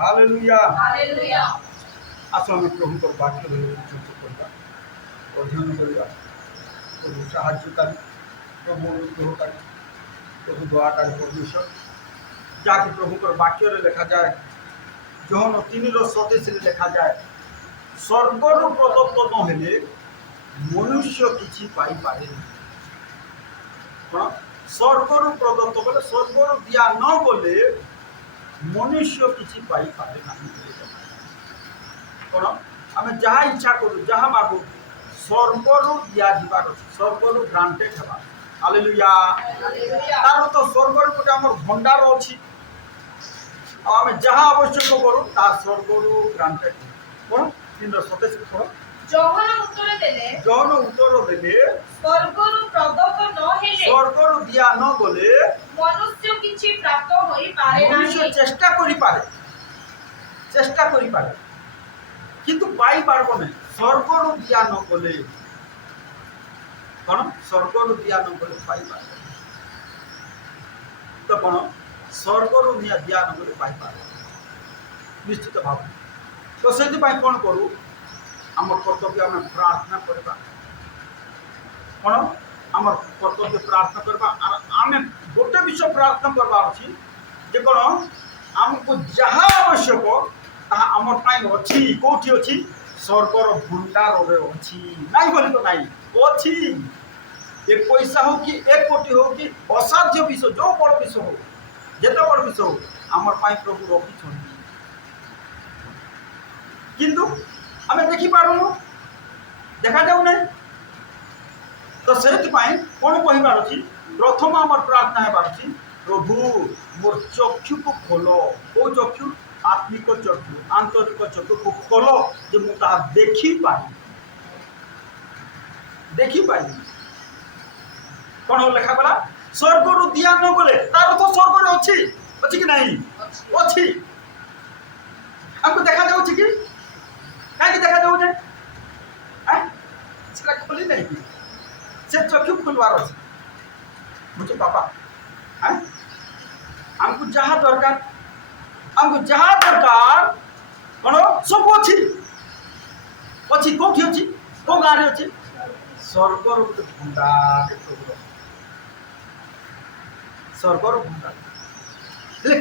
Hallelujah hallelujah. आसो आम प्रभु वाक्य अध्ययन करवा प्रभु साहाय्यकारी प्रभु अनुग्रहकारी प्रभु दयाकारी परमेश्वर जहाँकि प्रभु वाक्य लिखा जाए जौन 3:27 लिखा जाए स्वर्गर प्रदत्त नहेले मनुष्य किसी पाई पारे कौन स्वर्गर प्रदत्त बोले स्वर्गर दिया न बोले मनुष्य किसी पाई पारे ना कौन आम जहाँ इच्छा करूँ जहाँ मागू स्वर्गर दिजार स्वर्गर ग्रांटेड है हालेलुया तार तो स्वर्गर गोटे आम भंडार अच्छी आम जहाँ आवश्यक करूँ ता स्वर्गर ग्रांटेड कौन 3:27 कौन जौहन उत्तर देले जौन उत्तर देले स्वर्गरु प्रदत्त न हेले स्वर्गर दिया न बोले मनुष्य किछि प्राप्त होई पारे मनुष्य नाही। चेष्टा करी पारे किंतु पाई पारबो नहीं स्वर्गर दिया न बोले कौन स्वर्गर दिया न बोले पाई पारबो तो कौन स्वर्गर दिया न बोले पाई पारबो निश्चित भाव तो से कौन करूँ आम कर्तव्य आम प्रार्थना करवा कौन आम कर्तव्य प्रार्थना करवा आम गोटे विषय प्रार्थना करवा अच्छी जे कौन आमको जहाँ आवश्यक आम अच्छी कौटी अच्छी स्वर्गर भंडार अच्छी नहीं बोली तो नहीं अच्छी एक पैसा हो कि 1 कोटी हो कि असाध्य विषय जो बड़ विषय हो जिते बड़ विषय हो आम प्रभु रखी किंतु आम देखी पारूँ देखा जाऊ ना तो से कौन कहबार अच्छी प्रथम आम प्रार्थना है प्रभु मोर चक्षु को खोल कौ चक्षु आत्मिक चक्षु आंतरिक चक्षु को खोल जो मुझे देखी पारी कौन लेखा गला स्वर्गर दिया न गले तार तो स्वर्गर अच्छी अच्छी कि नहीं अच्छी हमको देखा जाऊँ कि कहीं देखा जाऊँ खोली नहीं से चक्षु खोलवार अच्छे मुझे पापा हमको जहाँ दरकार कौन सब अच्छी अच्छी कौटी अच्छी कौ गाँव अच्छी स्वर्गर गोटे भंडार स्वर्गर भंडार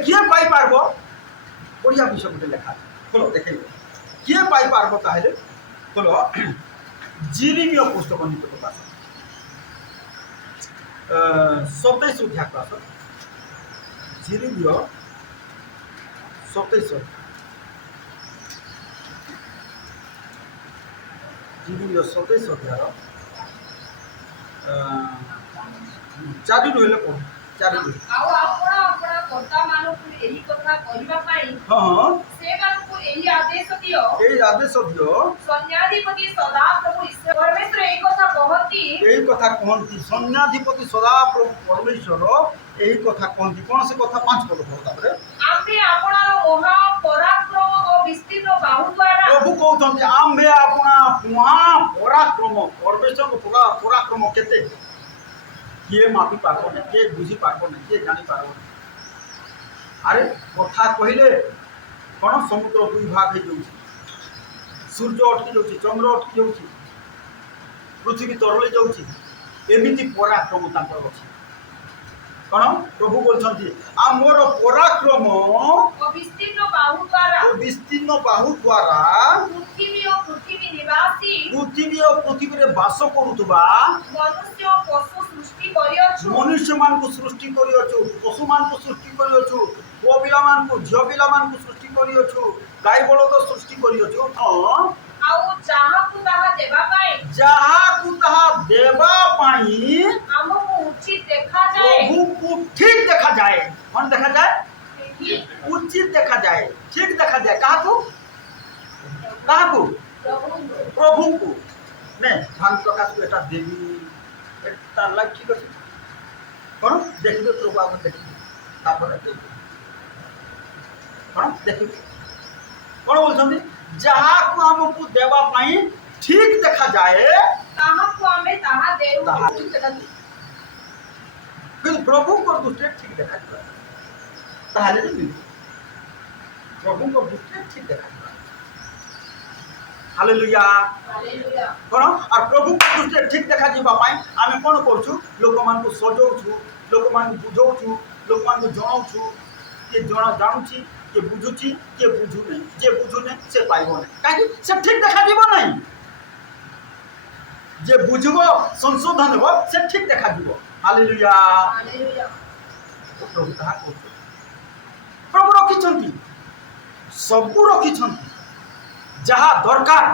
किए पाई पार बढ़िया विषय गोटे लेखा खोलो देख किए पाई पार ताहले खोलो जिरिमिय पुस्तक निकट आस 27 अध्याय को आस जिरिमिय 27 जिरिमिय 27 अध्याय 4 रु हेले पढ़ 4 रु आउ आपण आपण कर्ता मानकु एही कथा कहबा पई हां से मानकु एही आदेश दियो सन्याधिपति सदा प्रभु ईश्वर परमेश्वर एही कथा कहती सन्याधिपति सदा प्रभु परमेश्वर एही कथा कहती कौन से कथा 5 पद तापर आम्भे आपणार महा पराक्रम और विस्तीर्ण बाहु द्वारा प्रभु कहते आम्भे आपना महा पराक्रम परमेश्वर को पराक्रम केते किए मापी पारबो ना किए बुझी पारबो ना किए जानी पारबो ना अरे कथा कहले कौन समुद्र 2 भाग हो जाऊँ सूर्य अटकी जाऊँ चंद्र अटकी जाऊँ पृथ्वी तरले जाऊँ एमती पराक्रम अच्छी कौन प्रभु बोलते आ मोर पराक्रम विस्तीर्ण बाहु द्वारा पृथ्वी और पृथ्वी निवासी पृथ्वी और पृथ्वी बास करुवा मनुष्य पशु सृष्टि करियछु मनुष्य मान को सृष्टि करियछु पशु मान को सृष्टि करियछु पुओ पिला मान को झियो पिला मान को सृष्टि करियछु गाय बलद सृष्टि करियछु आउ जहाँ को तहा देवा पाई हमको उचित देखा जाए प्रभु को ठीक देखा जाए कौन देखा जाए उचित देखा जाए ठीक देखा जाए कहा को प्रभु को नहीं भान प्रकाश को एटा देवी तार लाइफ ठीक अच्छे कौन देखिए प्रभु आप देखिए कौन देखिए कौन बोलते जहाँ को हमको देवा पाई ठीक देखा जाए प्रभु को दृष्टि ठीक देखा जाए प्रभु को दृष्टि ठीक देखा हालेलुया हालेलुया कौन और प्रभु को दृष्टि ठीक देखा आम कौन करूँ लोक मान सजाऊँ लोक मान बुझाऊँ लोक मान जनाऊँ किए जानूँ किए बुझुची किए बुझू नहीं जे बुझू नहीं से पाइब नहीं कहीं से ठीक देखा ना जे बुझब संशोधन हो से ठीक देखा हालेलुया हालेलुया प्रभु ताहा कहते प्रभु रखिछंती सबू रखिछंती जहा दरकार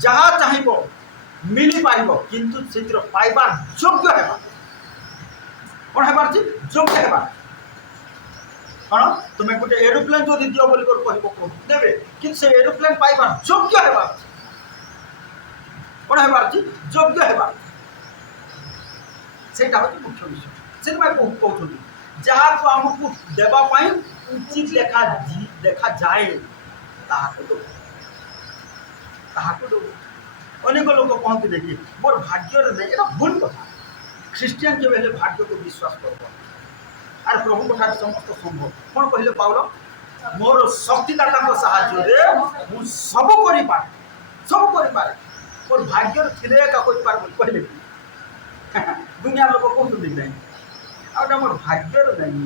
जहा चाहिबो मिली पारिबो किंतु सेतिर पाइबार योग्य हेबा कोन हेबार छी योग्य हेबा कोन तुमे गोटे एरोप्लेन जो दियो बोली कर कहबो देबे किंतु से एरोप्लेन पाइबार योग्य हेबा कोन हेबार छी योग्य हेबा सेटा होती मुख्य विषय से कहते जहाँ को आमको देवाई उचित देखा जाए अनेक लोग कहते देखिए मोर भाग्य नहीं ये भूल कथा ख्रीस्टियान के हेल्ले भाग्य को विश्वास कर आर प्रभु ठार समस्त संभव कौन कहले पाउल मोर शक्तिदाता साहाय्य सब कर मोर भाग्य थे एका कहले दुनिया लोक कहते नहीं आउटा मोर भाग्य नहीं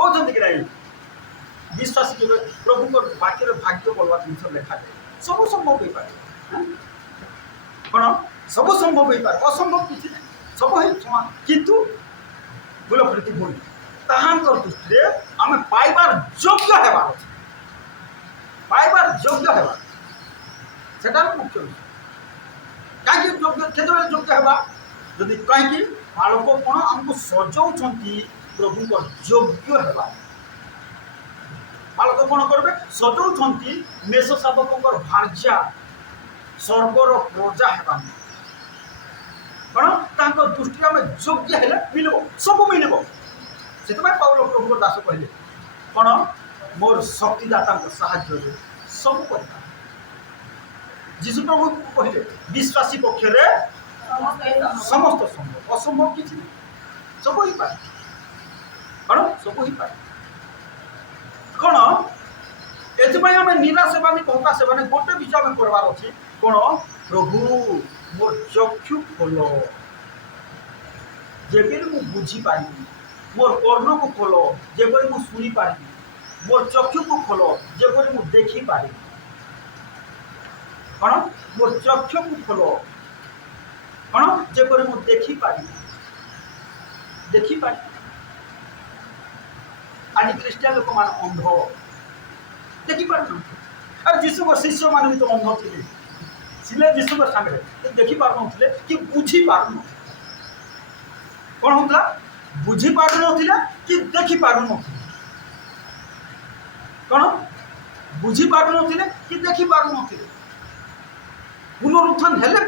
कहते कि नहीं विश्वास प्रभु को वाक्य भाग्य बोलवा जिन लिखा जाए सब संभव हो पाए कौन सब संभव हो पाए असंभव किसी नहीं सब है समान किंतु बोल प्रति बोल ताहांकर दृष्टि आम पाइबार योग्य हेबार हेबार सेटा मुख्य विषय कहीं योग्य केतबेले योग्य हेबा जदि कहीं बालक कौन आमको सजाऊँ प्रभु को योग्य हेबा बालक कौन करेंगे सजाऊँ मेष शावक भार्या स्वर्गर प्रजा हेबा कौन दृष्टि आम योग्य हेले मिल सब मिल से पाउल प्रभु दास कहले कौन मोर शक्तिदाता साहाय्य सब कर जीशु प्रभु कहले विश्वासी पक्षरे समस्त संभव असंभव किसी नहीं सब ही पाए कौन सब ही पाए कौन एथपाई आम निराश हेबानी हताश हेबानी गोटे विषय आम करवार अच्छी कौन प्रभु मोर चक्षु खोल जेबे मु बुझी पारि मोर कर्ण को खोल जेबे मु शुणी पारि मोर चक्षु को खोल जेबे मु देखी पारि कौन मोर चक्षु को खोल कौन जेपरी मु देखी पारि आज ख्रीस्टियान लोक मान अंध देखी पार अरे जीशु को शिष्य मान भी तो अंध थे सिले जीशु को सामने देखी पार ना कि बुझी पार न कौन होता बुझी पार ना कि देखी पार न कौन बुझी पार ना कि देखी पार न पुनरुत्थान हेले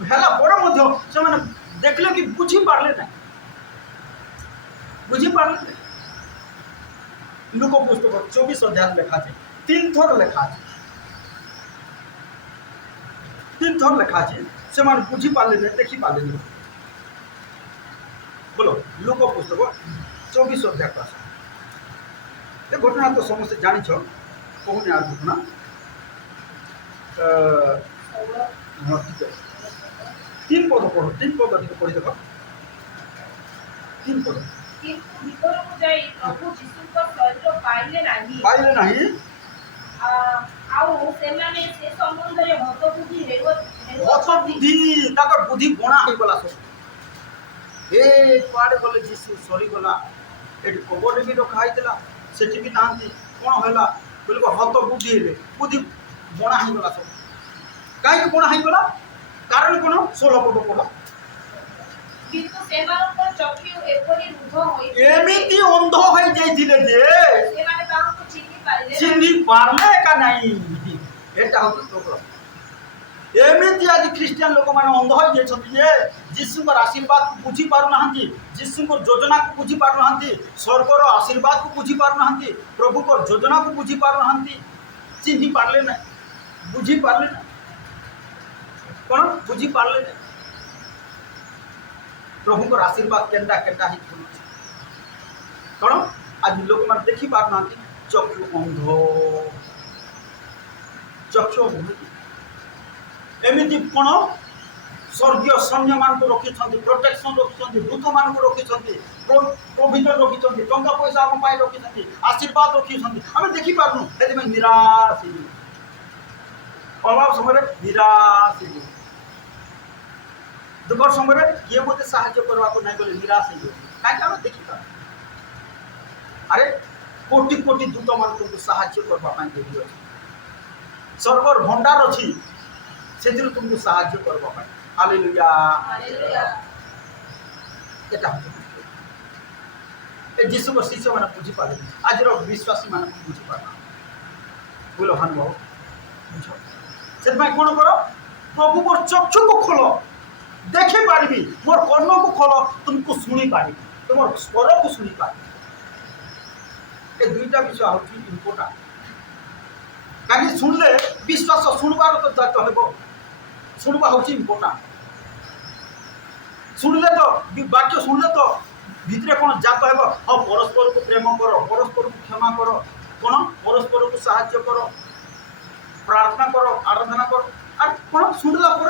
से देखले कि बुझी पारे ना बुझी पारे लुक पुस्तक 24 अध्याय लिखा है 3 थर लिखा है 3 थर लिखा है से बुझी पारे नहीं देखी पारे नहीं बोलो लुक पुस्तक 24 अध्याय क्लास ये घटना तो समस्त जानी कहूनी आ घटना ठीक है 3 पद पढ़ो 3 पद अधिक पढ़ी देख 3 पद किंतु भीतरକୁ ଯାଇ ପ୍ରଭୁ ଯୀଶୁଙ୍କ ଶରୀର ପାଇଲେ ନାହିଁ ଆଉ ସେମାନେ ସେ ସମ୍ବନ୍ଧରେ ହତବୁଦ୍ଧି ବୁଦ୍ଧି ତାଙ୍କର ବୁଦ୍ଧି ଗଣା ହେଇଗଲା ସବୁ ए कुआड़े गले जीशु सरी गला ये कबरे भी रखा होता सेठी भी नहांती कौन है बोले हत बुद्धि बुद्धि बणा हो गला सब कहीं बणा हो गला कारण कौन 16 पद पढ़ किंतु सेमानंतर चक्षु एपरि रुद्ध होई एमिति अंध होई जाइथिले जे सेमाने ताहाको चिन्हि पारले का नहीं एटा होती प्रॉब्लम एमिति आज ख्रिस्टियन लोक माने अंध होई जाइछथि जे जीशु को आशीर्वाद को बुझी पारु नाहंती जीशु को योजना को बुझी पारु नाहंती स्वर्ग रो आशीर्वाद को बुझी पारु नाहंती प्रभु को योजना को बुझी पारु नाहंती चिन्हि पारले ना बुझी पारले ना कौन बुझी पारले ना प्रभु को आशीर्वाद केंदा केंदा ही कौन आज लोक मैंने देखी पार ना चक्षु अंध चक्षु अंध एमती कौन स्वर्गीय सैन्य मान रखी प्रोटेक्शन रखी दूत मान रखी प्रोविजन रखी टंका पैसा आम रखी आशीर्वाद रखी आम देखी पार्नु से निराश अभाव समय निराश दुख समय किए मत साहय करने को नहीं गले निराश कहीं आम देखी पार अरे कोटि कोटि दूत मान साहय करने देवी अच्छी सर्वर भंडार अच्छी से तुमको साहय करने हालेलुया जीशु को शिष्य मैंने बुझी पारे आज विश्वासी मान बुझी पारना बोलो अनुभव बुझ से कौन कर प्रभु मोर चक्षु को खोल देखी पारि मोर कर्ण को खोल तुमको शुणी पारि तुम स्वर को शुणी पारि ये दुईटा विषय हूँ इम्पोर्टाट कहीं शुणले विश्वास शुणवार तो दायित्व हेब शुणवा हूँ इम्पोर्टाट शुणले तो वाक्य शुणले तो भितर कौन जात हेब हाँ परस्पर को प्रेम कर परस्पर को क्षमा कर कौन परस्पर को साहाय्य कर प्रार्थना कर आराधना कर और कौन शुणला तो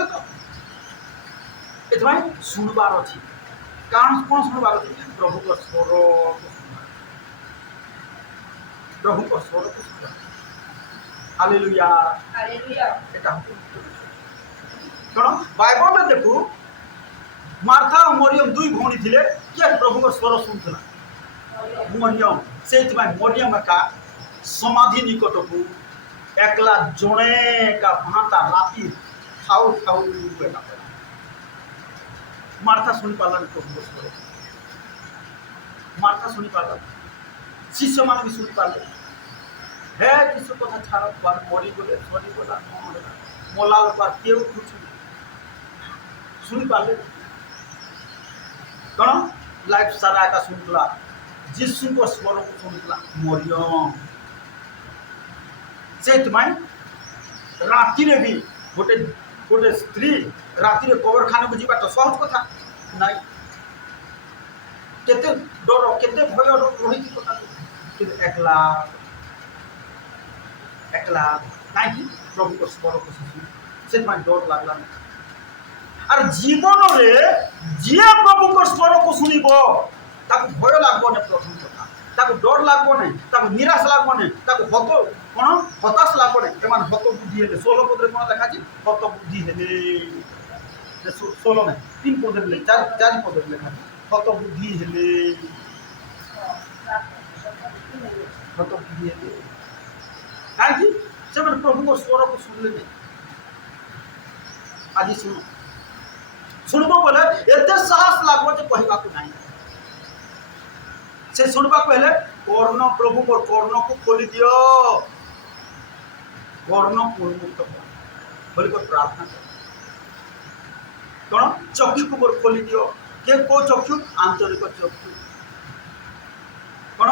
ये शुणवार अच्छी कारण कौन शुणवार अच्छी प्रभु को स्वर को प्रभु को स्वर को शुणवार हालेलुया এটা कौन बाइबल में देखू मार्था और मरियम दुई भौणी थे किए प्रभु को स्वर शुणुला मरियम से मरियम का समाधि निकट को एकला जड़े का भांता राति खाऊ खाऊ मार्था शुणी पार्ला प्रभु को स्वर मार्था शुणी पार्ला शिष्य मान भी शुणी पार्ले हे किसी कथा छाड़ मरी गले सरी गला कौन मोला लोग किए कुछ शुणी पार्ले कौन लाइफ सारा का शुणुला जीशु को स्वर को शुणुला मरियम से राति भी गोटे गोटे स्त्री राति कबर खाने को जीवा तो सहज कथा नाई केते डर केते भय रही कथा एकला एकला कहीं प्रभु को स्वर को से डर लगला और जीवन में जी प्रभु को स्वर को शुणव भय लगो ना प्रथम कथा डर लगो ना निराश लगो ना हत कौन हताश लगो ना एम हत बुद्धि हेले 16 पद कौन लिखा हत बुद्धि हेले 16 में 3 पद 4 पद लिखा हत बुद्धि हेले हत बुद्धि हेले कहीं से प्रभु को स्वर को शुणले नहीं आज शुण शुणब बोले एत साहस लगो जो कहवा ना से शुणवा पहले कर्ण प्रभु को कर्ण को खोली दियो कर्ण उन्मुक्त बोल को प्रार्थना कर कौन चक्षु को मोर खोली दियो के को चक्षु आंतरिक चक्षु कौन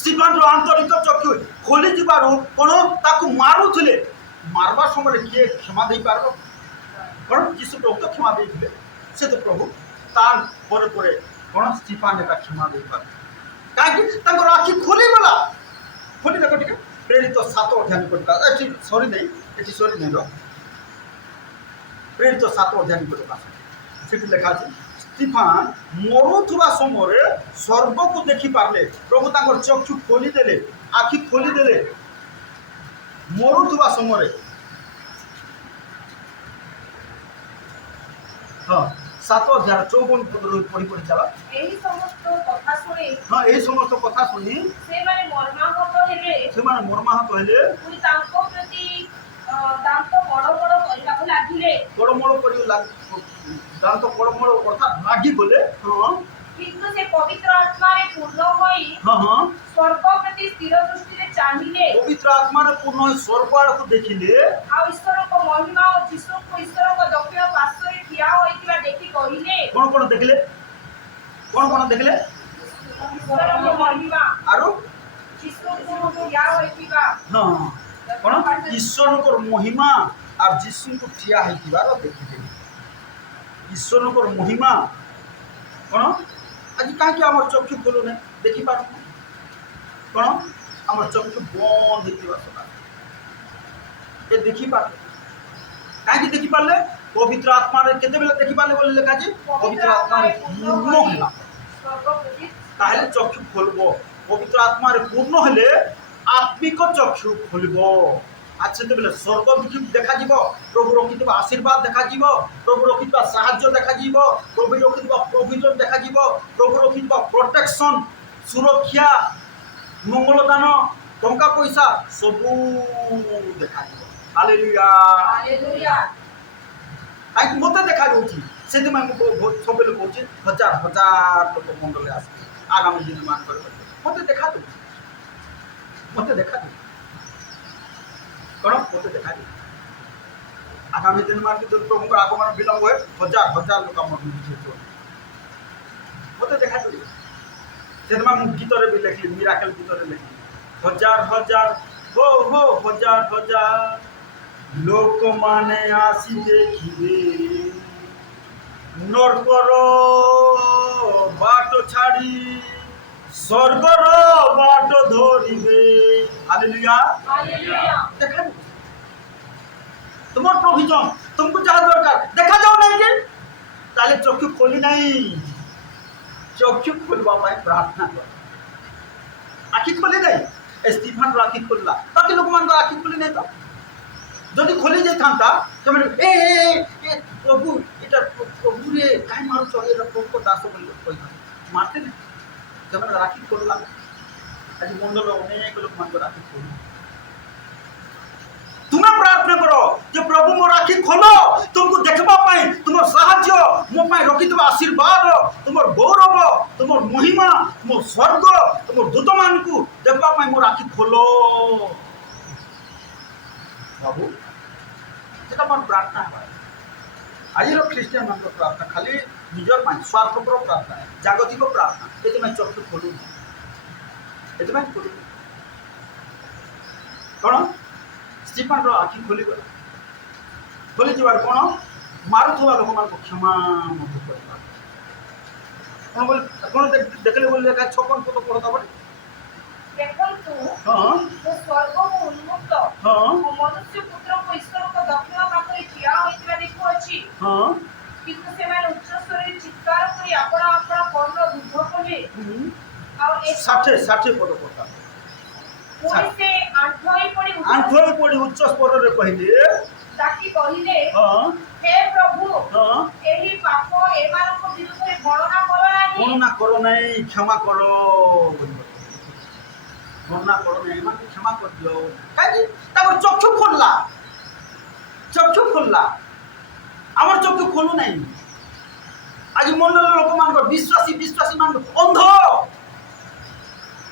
स्टीफन आंतरिक चक्षु खोली जीवार कौन ताकू मारुले मारवा समय किए क्षमा दे पार कौन जीशु प्रभु तो क्षमा दे से तो प्रभु तार पर कौन स्टीफान का क्षमा दे पार कहीं आखि खोलीगला खोली देख टे प्रेरित 7 अध्याय निकट सरी नहीं सरी नहीं प्रेरित 7 अध्याय निकट से लिखा स्टीफान मरुवा समय स्वर्ग को देखी पारे प्रभु तक चक्षु खोलीदे आखि खोलीदे मरुवा समय हाँ 7 अध्याय 54 पद पढ़ी पढ़ी चला हाँ यही समस्त कथा शुणी से मर्माहत हेले दांत बड़ अर्थात लागी गले हाँ किंतु से पवित्र आत्मा रे पूर्ण होई हाँ हाँ स्वर्ग प्रति स्थिर दृष्टि रे चाहिए पवित्र आत्मा रे पूर्ण होई स्वर्ग आड़ को देखिले आ ईश्वर को महिमा और जीसु को ईश्वर को दक्षिण पार्श्व रे ठिया होइतिबा देखि कहिले कौन देखले कौन देखले ईश्वर को महिमा आरो जीसु को ठिया होइतिबा हाँ कौन ईश्वर को महिमा और जीसु को ठिया होइतिबा देखिले ईश्वर को महिमा कौन आज कहीं आम चक्षु खोलु ना देखी पार କ'ଣ ଆମର ଚକ୍ଷୁ ବନ୍ଦ ହେଇଥିବା ସକାଳ ଏ ଦେଖିପାରିଲେ କାହିଁକି ଦେଖିପାରିଲେ ପବିତ୍ର ଆତ୍ମାରେ କେତେବେଳେ ଦେଖିପାରିଲେ ବୋଲି ଲେଖା ଅଛି ପବିତ୍ର ଆତ୍ମାରେ ପୂର୍ଣ୍ଣ ହେଲା ତାହେଲେ ଚକ୍ଷୁ ଖୋଲିବ ପବିତ୍ର ଆତ୍ମାରେ ପୂର୍ଣ୍ଣ ହେଲେ ଆତ୍ମିକ ଚକ୍ଷୁ ଖୋଲିବ আর সেতবে স্বর্গ দেখাযিব প্রভু রখিথিবা আশীর্বাদ দেখাযিব প্রভু রখিথিবা সাহায্য দেখাযিব প্রভু রখিথিবা প্রভিজন দেখাযিব প্রভু রখিথিবা প্রোটেকশন সুরক্ষা মঙ্গলদান টঙ্কা পয়সা সবু দেখাযিব হালেলুয়া हालेलुया কাইকি মতে দেখা যাଉଛି ସେଥିପାଇଁ ମୁଁ ସବୁବେଳେ କହୁଛି ହଜାର ହଜାର ଲୋକ ମଣ୍ଡଳରେ ଆସିବେ ଆଗାମୀ ଦିନ ମାନଙ୍କରେ ମତେ ଦେଖାଯାଉଛି କ'ଣ ମତେ ଦେଖାଯାଉଛି ଆଗାମୀ ଦିନ ମାନଙ୍କରେ ଯଦି ପ୍ରଭୁଙ୍କର ଆଗମନ ବିଳମ୍ବ ହୁଏ ହଜାର ହଜାର ଲୋକ ଆମର ମତେ ଦେଖାଯାଉଛି ସେଥିପାଇଁ ମୁଁ ଗୀତରେ ବି ଲେଖିଲି ମିରାକେଲ ଗୀତରେ ଲେଖିଲି ହଜାର ହଜାର ହୋ ହୋ ହଜାର ହଜାର ଲୋକମାନେ ଆସି ଦେଖିବେ ନର୍କର ବାଟ ଛାଡ଼ି ସ୍ୱର୍ଗର ବାଟ ଧରିବେ ହାଲେଲୁୟା हालेलुया ଦେଖା তোমার প্রভিজন তোমাকে যাহা দরকার দেখা যাও নাই যে তাহলে চক্ষু খোলি নাই চক্ষু খোলবা পাই প্রার্থনা কর আখি খোলি নাই স্টিফান আখি খোলা বাকি লোকমানଙ୍କ আখি খোলি নাই তো যদি খোলি যাই থাকতা তুমি এ এ প্রভু এটা প্রভু রে কাই মারুছ এটা প্রভু দাস বলি কইতা মারতে না যেমন রাখি খোলা আজ মন্ডল অনেক লোকমানଙ୍କ রাখি খোলা তুমি প্রার্থনা করো যে প্রভু মোর আখি খোলো তোমাকে দেখবা পাই তোমার সাহায্য মো পাই রখিথিবা আশীর্বাদ তোমার গৌরব তোমার মহিমা তোমার স্বর্গ তোমার দূতমানকু দেখবা পাই মোর আখি খোলো বাবু যেটা আমার প্রার্থনা হয় আজর খ্রিস্টান মানুষ প্রার্থনা খালি নিজের পাই স্বার্থপর প্রার্থনা জাগতিক প্রার্থনা এতে চক্ষু খোলু এতে খোলু কোণ স্টিফানর আখি খোলিগলা খোলি যাবার কোণ মারুথিবা লোকମାନଙ୍କୁ କ୍ଷମା ମଧ୍ୟ କରିପାର কোণ বলে কোণ দেখলে বলে লেখা 56 পদ পড় তারপরে ଦେଖନ୍ତୁ ହଁ ମୁଁ ସ୍ୱର୍ଗ ଉନ୍ମୁକ୍ତ ହଁ ଓ ମନୁଷ୍ୟ ପୁତ୍ରଙ୍କୁ ଈଶ୍ୱରଙ୍କ ଦକ୍ଷିଣ ପାଖରେ ଠିଆ ହୋଇଥିବା ଦେଖୁଅଛି ହଁ କିନ୍ତୁ ସେମାନେ ଉଚ୍ଚ ସ୍ୱରରେ ଚିତ୍କାର କରି ଆପଣ ଆପଣ କର୍ଣ୍ଣ ରୁଦ୍ଧ କଲେ ଆଉ ଏ 60 ପଦ ପড় ପୁଣି ସେ ଆଣ୍ଠ ହୋଇ ପଡ଼ି ଆଣ୍ଠୋଇ ପଡ଼ି ଉଚ୍ଚ ସ୍ୱରରେ କହିଲେ ଡାକି କହିଲେ ହଁ ହେ ପ୍ରଭୁ ହଁ ଏହି ପାପ ଏମାନଙ୍କ ବିରୁଦ୍ଧରେ ଗଣନା କର ନାହିଁ গণনা করো নাই ক্ষমা করো গণনা করো নাই এমানকে ক্ষমা করে দিও কাজে তারপর চক্ষু খোলা আমার চক্ষু খোলু নাই আজ মন্ডলের লোকমানଙ୍କର বিশ্বাসী ମାନଙ୍କ অন্ধ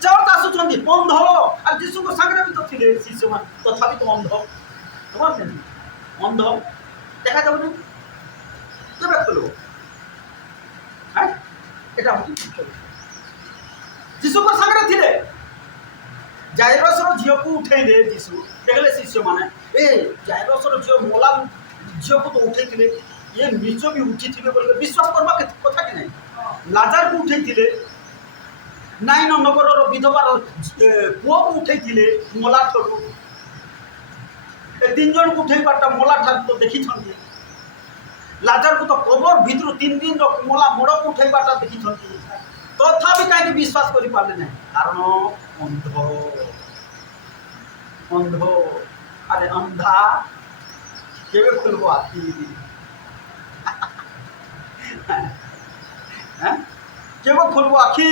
যাও আସୁଛନ୍ତି অন্ধ আর যিশুଙ୍କ ସାଙ୍ଗରେ ବି ତ ଥିଲେ ଶିଶୁମାନେ ତଥାପି ତ ଅନ୍ଧ তোমার অন্ধ দেখা যাবে না কেবে খোলব হ্যাঁ এটা হচ্ছে যিশুଙ୍କ ସାଙ୍ଗରେ ଥିଲେ ଜାଇରସର ଝିଅକୁ ଉଠେଇଲେ ଯୀଶୁ ଦେଖିଲେ ଶିଷ୍ୟମାନେ ଏ ଜାଇରସର ଝିଅ ମଲା ଝିଅକୁ ତ ଉଠେଇଥିଲେ ଇଏ ନିଜ ବି ଉଠିଥିବେ ବୋଲି ବିଶ୍ୱାସ କରିବା କଥା କି ନାହିଁ ଲାଜାରକୁ ଉଠେଇଥିଲେ ନାଇନ ନଗରର ବିଧବାର ପୁଅକୁ ଉଠେଇଥିଲେ ମଲା ଠାରୁ ଏ 3 ଜଣକୁ ଉଠେଇବାଟା ମଲା ଠାରୁ ତ ଦେଖିଛନ୍ତି ଲାଜାରକୁ ତ କବର ଭିତରୁ 3 ଦିନର ମଲା ମୋଡ଼କୁ ଉଠେଇବାଟା ଦେଖିଛନ୍ତି ତଥାପି କାହିଁକି ବିଶ୍ୱାସ କରିପାରିଲେ ନାହିଁ କାରଣ অন্ধ আরে অন্ধা কেবে খুলব আখি হ্যাঁ কেবে খুলব আখি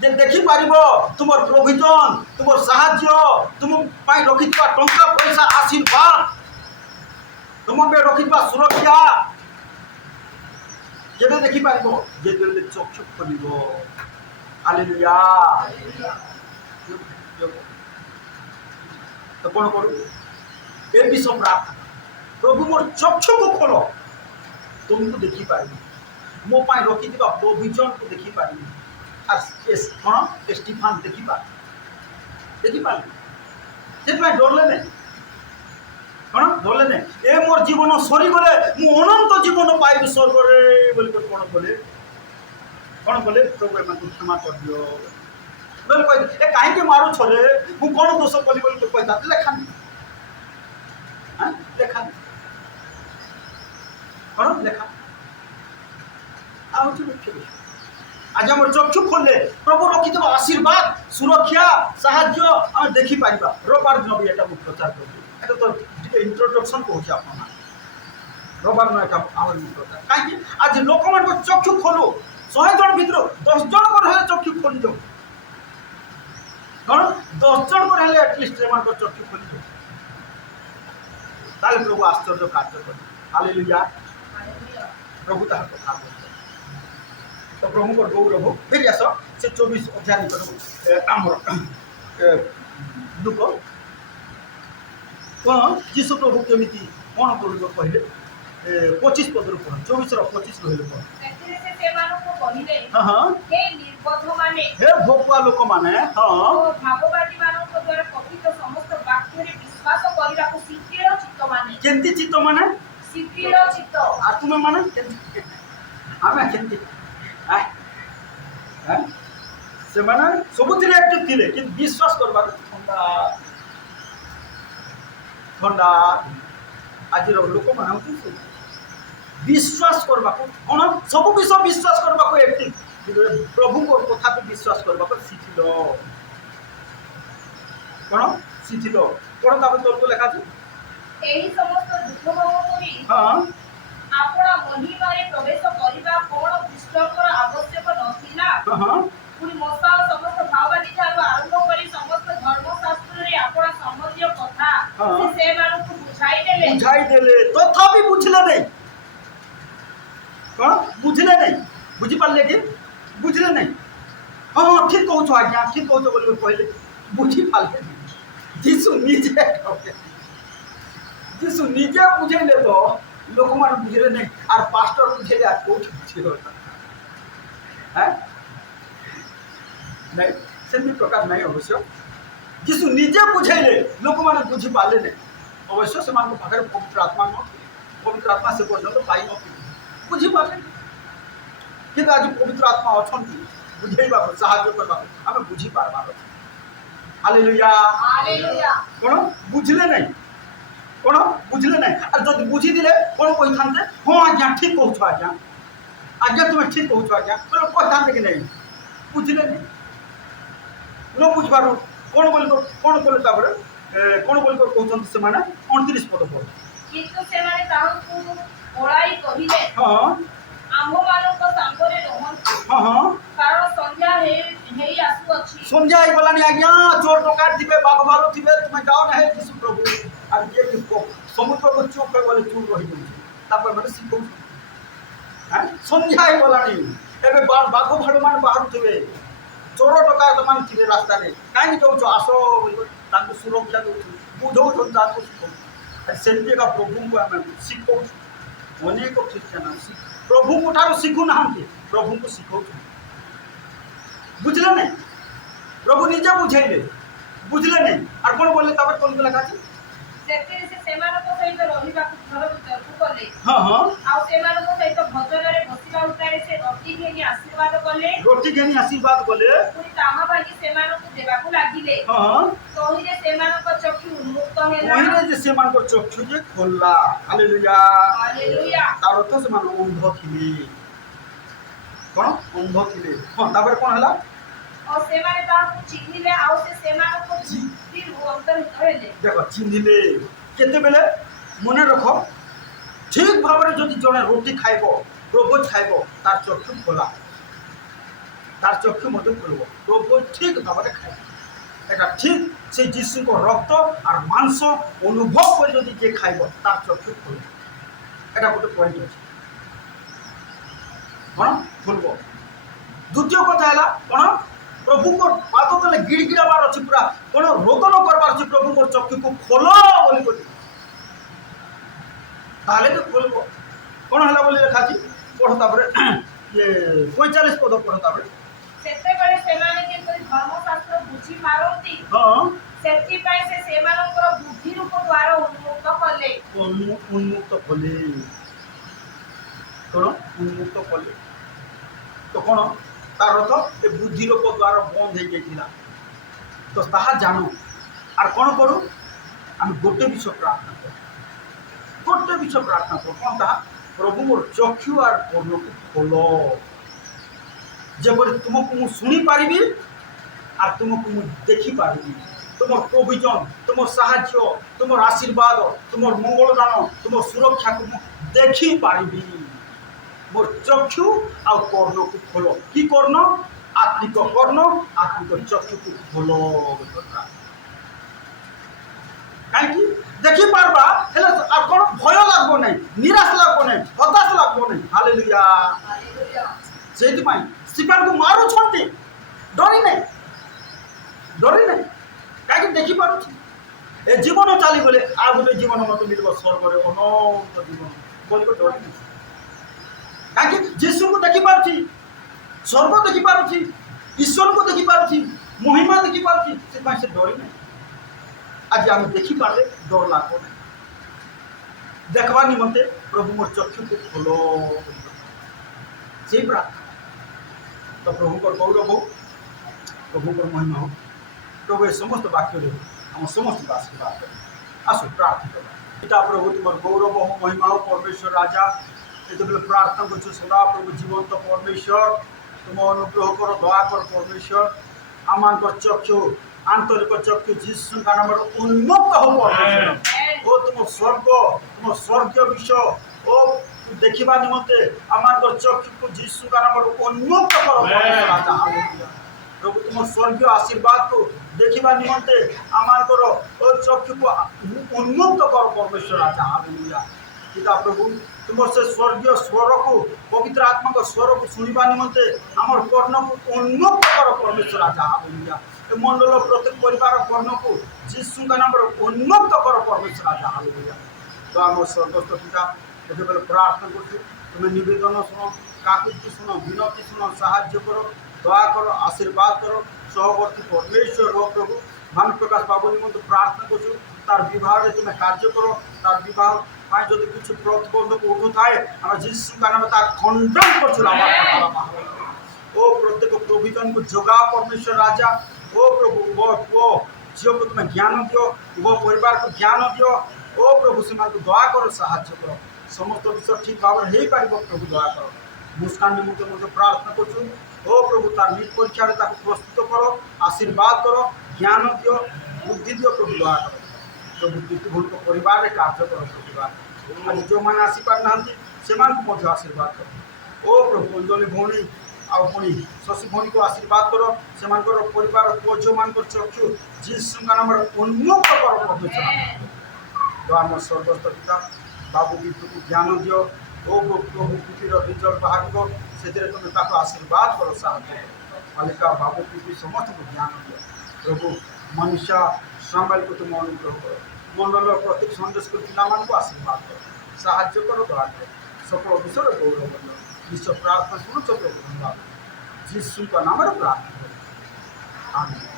যে দেখি পারিব তোমার প্রভিজন তোমার সাহায্য তুমি পাই রখিথিবা টঙ্কা পয়সা আশীর্বাদ তোমাকে রখিথিবা সুরক্ষা কেবে দেখি পারিব যেতেବେଳେ চক্ষু খোলিব হালেলুয়া তো কোন করু এ বিষয় প্রার্থনা প্রভু মোর চক্ষুকে খোল তুমକୁ ଦେଖିପାରିବି ମୋ ପାଇଁ ରଖିଥିବା ପ୍ରୋଭିଜନକୁ ଦେଖିପାରିବି আর କ'ଣ ଷ୍ଟିଫାନ ଦେଖିପାରିବି ସେଥିପାଇଁ ଡରଲେ ନାହିଁ କ'ଣ ଡରଲେ ନାହିଁ ଏ ମୋର ଜୀବନ ସରିଗଲେ ମୁଁ ଅନନ୍ତ ଜୀବନ ପାଇବି ସ୍ୱର୍ଗରେ ବୋଲି କ'ଣ କଲେ ପ୍ରଭୁ ଏମାନଙ୍କୁ କ୍ଷମା କରିଦିଅ नହେले कहि ए काहे के मारू छरे मु कोन दोष कली बोली तो कहता लेखान हां लेखान कोन लेखा आउ मुख्य आज आम चक्षु खोलले प्रभु रखी आशीर्वाद सुरक्षा साहाय्य आम देखी पारिबा रविवार दिन भी एटा प्रचार कर तो इंट्रोडक्शन कहूँ आप रविवार दिन एटा आम प्रचार कहीं आज लोक मान चक्षु खोलू 100 जन भितर 10 जन को चक्षु खोली दो कौन 10 जन को एटलिस्ट चक्षु खोली दो ताले प्रभु आश्चर्य कार्य कर हालेलुया प्रभु तार कथा तो प्रभु को गौरव फिर आस से 24 अध्याय आमर लुक कौन जीशु प्रभु केमी कौन बोल कहले 25 पद 24 25 कहले हाँ हे भोकुआ लोक माने हाँ भाववादी मानक द्वारा कथित समस्त वाक्य रे विश्वास करिरा को शीघ्र चित्त माने केंती चित्त माने शीघ्र चित्त आ तुमे माने केंती आमे केंती से माने सबुथिरे एक्टिव थिले कि विश्वास करबा ठंडा ठंडा आज लोक माने विश्वास करबा कोन सब विषय विश्वास करबा को एक्टिव प्रभु को कथा को विश्वास करबा को सिखिलो कोन सिखिलो कोन ताको तोर को लेखा छै एही समस्त दुख भोग करी हां आपणा महिमारे प्रवेश करिबा कोन विश्वासर आवश्यक नथिला हां पुरी मोसा समस्त भाववादी ठारो आरंभ करी समस्त धर्मशास्त्र रे आपणा संबंधी कथा से मानक बुझाई देले तथापि बुझले नहीं कौन बुझले नहीं बुझी पाले कि बुझले नहीं हाँ ठीक कहूँ आज्ञा ठीक कहूँ बोले कहले बुझी पाले जीशु निजे जीशु निजे बुझेले तो लोक मान बुझले नहीं और पास्टर बुझेले आ कोठ बुझेले हैं नहीं सेमि प्रकार नहीं अवश्य जीशु निजे बुझेले लोक मान बुझी पाले नहीं अवश्य से मान को पाखरे पवित्र आत्मा से पर्यंत पाई न बुझी पारे कि आज पवित्र आत्मा अछंती बुझेबा साहाय्य करबा आमे बुझी पारबा हालेलुया हालेलुया कोन बुझले नहीं कोन बुझले नहीं और जब बुझी दिले कोन कोई थानते हां आज्ञा ठीक कहू छ आज्ञा आज्ञा तुम ठीक कहू छ आज्ञा कोन कोई थानते कि नहीं बुझले नहीं न बुझ पारो कोन बोल तापर कोन बोल को कहउछन से माने 29 पद पढ किंतु से माने ताहु ओळाई कहिले हां आम्हो मानक सांगरे रहन हां कारण संध्या हेई आसु अछि संध्या आई बोलानी आज्ञा चोर डकात थिबे बागवालो थिबे तुम जाओ ना हे यीशु प्रभु अब ये कि समुद्र को चोक पे बोले चूर रही गई तापर माने सिखौ हां संध्या आई बोलानी एबे बागो भालो मान बाहर थिबे चोर डकात मान थिबे रास्ता रे काई जो आसो तांको सुरक्षा दो बुझो तो जातो सिखौ सेंटे का प्रभु को हम सिखौ अनेक ख्रिस्टियन प्रभु को ठारो सिखु ना प्रभु को सिखौ बुझले नहीं प्रभु निजे बुझाइले बुझले नहीं और कौन बोले तब कौन लगा सेते से सेमानक सहित रहिबा घर भीतर को कले हां हां आ सेमानक सहित भजन रे बसिबा उतारे से रोटी घेनी आशीर्वाद कले पुरी ताहा भागी सेमानक देबा को लागिले हां तोहि रे सेमानक चक्षु उन्मुक्त हेला ओहिरे जे सेमानक चक्षु जे खोलला हालेलुया हालेलुया तार तो सेमान अंध थिले कोन अंध थिले हां तापर कोन हला और सेमाने ताहा चिन्हिले आउ से सेमानक फिर अंतर्हित हेले देखो चिन्हिले केते बेले मने रखो ठीक भाବରେ যদি জনে रोटी खाइबो प्रभु खाइबो तार चक्षु खोला तार चक्षु मध्य खोलबो प्रभु ठीक भाବରେ खाइबो এটা ঠিক সেই যিশু को रक्त और मांस अनुभव করে যদি যে খাইবো তার চক্ষু খুলবো এটা ଗୋଟେ পয়েন্ট আছে কোন খুলবো দ্বিতীয় কথা হলা কোন प्रभु को पाद तले गिड़गिड़ाबार अच्छी पूरा कौन रोदन करबार अच्छी प्रभु को चक्षु को खोलो बोली बोली ताले तो खोलबो कौन हला बोली लिखा छी पढ़ो तापरे ये 45 पद पढ़ो तापरे सेते बळे सेमाने के कोई धर्मशास्त्र बुझी मारंती हां सेति पाई से सेमानकर बुद्धि रूप द्वार उन्मुक्त कले उन्मुक्त कले कोन उन्मुक्त कले तो कोन তার অর্থ ଏ ବୁଦ୍ଧି ଲୋକ ଦ୍ୱାରା ବନ୍ଦ ହେଇଯାଇଥିଲା। ତ ତାହା ଜାଣୁ আর କ'ଣ କରୁ ଆମେ ଗୋଟେ ବିଷୟ ପ୍ରାର୍ଥନା କରୁ, ଗୋଟେ ବିଷୟ ପ୍ରାର୍ଥନା କରୁ କ'ଣ ତାହା ପ୍ରଭୁ ମୋର ଚକ୍ଷୁ ଆର୍ କର୍ଣ୍ଣକୁ ଖୋଲ, ଯେପରି ତୁମକୁ ମୁଁ ଶୁଣିପାରିବି আর ତୁମକୁ ମୁଁ ଦେଖିପାରିବି, ତୁମର ପ୍ରୋଭିଜନ, ତୁମର ସାହାଯ୍ୟ, ତୁମର ଆଶୀର୍ବାଦ, ତୁମର ମଙ୍ଗଳଦାନ, ତୁମର ସୁରକ୍ଷାକୁ ମୁଁ ଦେଖିପାରିବି। ମୋର ଚକ୍ଷୁ ଆଉ କର୍ଣ୍ଣକୁ ଖୋଲ। କି କର୍ଣ୍ଣ? ଆତ୍ମିକ କର୍ଣ୍ଣ, ଆତ୍ମିକ ଚକ୍ଷୁକୁ ଖୋଲ। କାହିଁକି ଦେଖିପାରବା ହେଲେ ଆଉ କ'ଣ ଭୟ ଲାଗିବ ନାହିଁ, ନିରାଶ ଲାଗିବ ନାହିଁ, ହତାଶ ଲାଗିବ ନାହିଁ। ହାଲେଲୁୟା। ସେଇଥିପାଇଁ ସ୍ତିଫାନକୁ ମାରୁଛନ୍ତି, ଡରି ନାହିଁ, ଡରି ନାହିଁ। କାହିଁକି ଦେଖିପାରୁଛି ଏ ଜୀବନ ଚାଲିଗଲେ ଆଉ ଗୋଟେ ଜୀବନ ମୋତେ ମିଳିବ ସ୍ୱର୍ଗରେ, ଅନନ୍ତ ଜୀବନ ବୋଲିକି ଡରି ନାହିଁ। କାହିଁକି ଯୀଶୁଙ୍କୁ ଦେଖିପାରୁଛି, ସ୍ୱର୍ଗ ଦେଖିପାରୁଛି, ଈଶ୍ୱରଙ୍କୁ ଦେଖିପାରୁଛି, ମହିମା ଦେଖିପାରୁଛି, ସେଥିପାଇଁ ସେ ଡରି ନାହିଁ। ଆଜି ଆମେ ଦେଖିପାରିଲେ ଡର ଲାଗିବ ନାହିଁ। ଦେଖବା ନିମନ୍ତେ ପ୍ରଭୁ ମୋର ଚକ୍ଷୁକୁ ଖୋଲ, ସେଇ ପ୍ରାର୍ଥନା। ତ ପ୍ରଭୁଙ୍କର ଗୌରବ ହଉ, ପ୍ରଭୁଙ୍କର ମହିମା ହଉ, ପ୍ରଭୁ ଏ ସମସ୍ତ ବାକ୍ୟରେ ଆମ ସମସ୍ତଙ୍କୁ ଆଶୀର୍ବାଦ କରେ। ଆସୁ ପ୍ରାର୍ଥନା କରିବା। ପିତା ପ୍ରଭୁ ତୁମର ଗୌରବ ହଉ, ମହିମା ହଉ, ପରମେଶ୍ୱର ରାଜା ଯେତେବେଳେ ପ୍ରାର୍ଥନା କରୁଛୁ ସଦା ପ୍ରଭୁ ଜୀବନ୍ତ ପରମେଶ୍ୱର, ତୁମ ଅନୁଗ୍ରହ କର, ଦୟା କର ପରମେଶ୍ୱର। ଆମମାନଙ୍କର ଚକ୍ଷୁ, ଆନ୍ତରିକ ଚକ୍ଷୁ ଯୀଶୁଙ୍କ ନାମରେ ଉନ୍ମୁକ୍ତ ହଉ ପରମେଶ୍ୱର। ଓ ତୁମ ସ୍ୱର୍ଗ, ତୁମ ସ୍ୱର୍ଗୀୟ ବିଷୟ ଓ ଦେଖିବା ନିମନ୍ତେ ଆମମାନଙ୍କର ଚକ୍ଷୁକୁ ଯୀଶୁଙ୍କ ନାମରେ ଉନ୍ମୁକ୍ତ କର ପରମେଶ୍ୱର ରାଜା। ହାଲେଲୁୟା। ପ୍ରଭୁ ତୁମ ସ୍ୱର୍ଗୀୟ ଆଶୀର୍ବାଦକୁ ଦେଖିବା ନିମନ୍ତେ ଆମମାନଙ୍କର ଓ ଚକ୍ଷୁକୁ ଉନ୍ମୁକ୍ତ କର ପରମେଶ୍ୱର ରାଜା। ହାଲେଲୁୟା। ପିତା ପ୍ରଭୁ ତୁମର ସେ ସ୍ୱର୍ଗୀୟ ସ୍ୱରକୁ, ପବିତ୍ର ଆତ୍ମାଙ୍କ ସ୍ୱରକୁ ଶୁଣିବା ନିମନ୍ତେ ଆମର କର୍ଣ୍ଣକୁ ଉନ୍ମୁକ୍ତ କର ପରମେଶ୍ୱର ରାଜା। ହାଲେଲୁୟା। ଏ ମଣ୍ଡଳ ପ୍ରତ୍ୟେକ ପରିବାର କର୍ଣ୍ଣକୁ ଯୀଶୁଙ୍କ ନାମରେ ଉନ୍ମୁକ୍ତ କର ପରମେଶ୍ୱର ରାଜା। ହାଲେଲୁୟା। ତ ଆମର ସ୍ୱର୍ଗସ୍ଥ ପିତା ଯେତେବେଳେ ପ୍ରାର୍ଥନା କରୁଛୁ ତୁମେ ନିବେଦନ ଶୁଣ, କାକୁତି ଶୁଣ, ବିନତି ଶୁଣ, ସାହାଯ୍ୟ କର, ଦୟା କର, ଆଶୀର୍ବାଦ କର। ସହବର୍ତ୍ତୀ ପରମେଶ୍ୱର ହୋ ପ୍ରଭୁ ମାନ ପ୍ରକାଶ ବାବୁ ନିମନ୍ତେ ପ୍ରାର୍ଥନା କରୁଛୁ, ତାର ବିବାହରେ ତୁମେ କାର୍ଯ୍ୟ କର। ତାର ବିବାହ ପାଇଁ ଯଦି କିଛି ପ୍ରତିବନ୍ଧକ ଉଠୁଥାଏ ଆମେ ଯୀଶୁଙ୍କ ନାମରେ ତା ଖଣ୍ଡନ କରୁଛୁ। ଓ ପ୍ରତ୍ୟେକ ପ୍ରୋଭିଜନକୁ ଯୋଗାଅ ପରମେଶ୍ୱର ରାଜା। ଓ ପ୍ରଭୁ ପୁଅ ଝିଅକୁ ତୁମେ ଜ୍ଞାନ ଦିଅ, ଉଭୟ ପରିବାରକୁ ଜ୍ଞାନ ଦିଅ। ଓ ପ୍ରଭୁ ସେମାନଙ୍କୁ ଦୟା କର, ସାହାଯ୍ୟ କର। ସମସ୍ତ ବିଷୟ ଠିକ୍ ଭାବରେ ହେଇପାରିବ ପ୍ରଭୁ ଦୟା କର। ମୁସ୍କାନ ନିମନ୍ତେ ମଧ୍ୟ ପ୍ରାର୍ଥନା କରୁଛୁ। ଓ ପ୍ରଭୁ ତାର ନିଟ୍ ପରୀକ୍ଷାରେ ତାକୁ ପ୍ରସ୍ତୁତ କର, ଆଶୀର୍ବାଦ କର, ଜ୍ଞାନ ଦିଅ, ବୁଦ୍ଧି ଦିଅ ପ୍ରଭୁ ଦୟା କର। ପ୍ରଭୁ ପ୍ରୀତିଭୂତ ପରିବାରରେ କାର୍ଯ୍ୟ କର ପ୍ରଭୁ। ଆଜି ଯେଉଁମାନେ ଆସିପାରିନାହାନ୍ତି ସେମାନଙ୍କୁ ମଧ୍ୟ ଆଶୀର୍ବାଦ କର। ଓ ପ୍ରଭୁ ଅଞ୍ଜଳି ଭଉଣୀ ଆଉ ପୁଣି ଶଶୀ ଭଉଣୀକୁ ଆଶୀର୍ବାଦ କର। ସେମାନଙ୍କର ପରିବାର ପୁଅ ଝିଅମାନଙ୍କର ଚକ୍ଷୁ ଯୀଶୁଙ୍କ ନାମରେ ଉନ୍ମୁକ୍ତ କର ପ୍ରଭୁ। ତ ଆମର ସ୍ୱର୍ଗସ୍ଥ ପିତା ବାବୁ ବିଦ୍ୟୁକୁ ଜ୍ଞାନ ଦିଅ। ଓ ପ୍ରଭୁ ପିପିର ରିଜଲ୍ଟ ବାହାରିବ, ସେଥିରେ ତୁମେ ତାକୁ ଆଶୀର୍ବାଦ କର, ସାହାଯ୍ୟ କର। ମାଲିକା ବାବୁ ପିପି ସମସ୍ତଙ୍କୁ ଜ୍ଞାନ ଦିଅ ପ୍ରଭୁ। ମନୀଷା ସାମ୍ବାଲକୁ ତୁମ ଅନୁଗ୍ରହ କର। ମଣ୍ଡଳର ପ୍ରତ୍ୟେକ ସନ୍ଦେଶ କରି ପିଲାମାନଙ୍କୁ ଆଶୀର୍ବାଦ କର, ସାହାଯ୍ୟ କର, ଦୟା କର। সকল বিষয়ে গৌরব বিশ্ব প্রার্থনা শুনুছ প্রভু, ধন্যবাদ। যিশুଙ୍କ ନାମରେ ପ୍ରାର୍ଥନା। ଆମେନ୍।